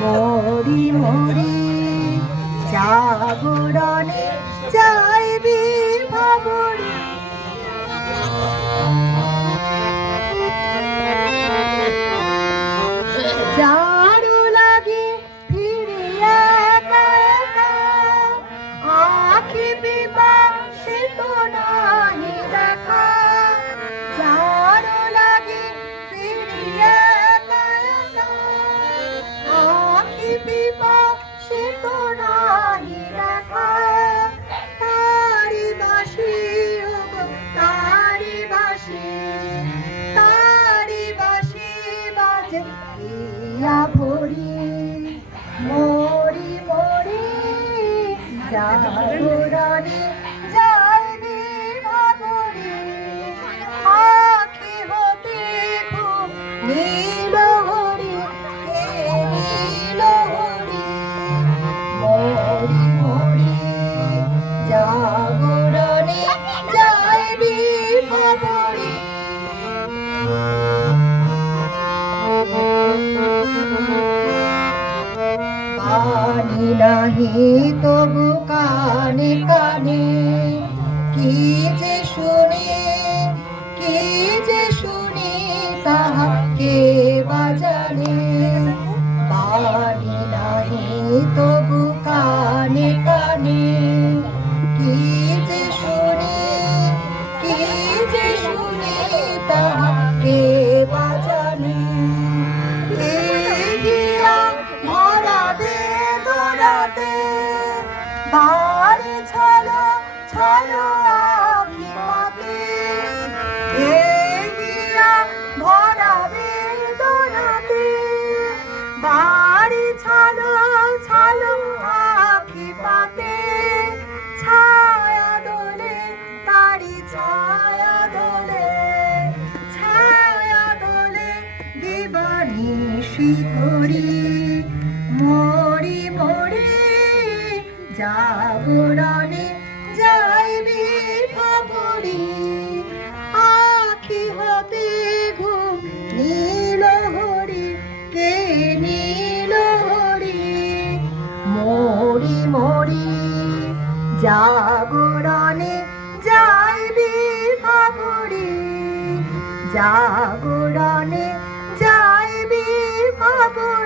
মরি মরি জাগরণে যাইবি ভাবরি। যারু লাগি ফিরিয়া একা একা আখি বিবাসিত নাহি দেখা। যারু লাগি ফিরিয়া একা একা আখি বিবাসিত নাহি দেখা। তারি বাসি ওগো তারি বাসি, তারি বাসি বাজে ইয়া ভরি। মরি মরি জাগরণে যাইবি ভাবরি। আখি হতে ঘুম নীল হরি, কে নীল হরি। মরি মরি জাগরণে যাইবি ভাবরি। পানি নাহি তবু কানে কানে কি যে শুনি, কি যে শুনি তাহা কে বা জানে। পানি নাহি তবু কানে কানে কি যে শুনি, কি যে শুনি তাহা কে বা জানে। বাড়ি ছলো ছলো আখি পাতে এগিয়া ভরাবে দোলাতে। বাড়ি ছলো ছলো আখি পাতে ছায়া দোলে তারি ছায়া দোলে, ছায়া দোলে দিবানিশি ধরি। মরি মরি জাগরণে যাইবি ভাবরি। আখি হতে ঘুম নীল হরি, কে নীল হরি। মরি মরি জাগরণে যাইবি ভাবরি। জাগরণে যাইবি ভাবরি।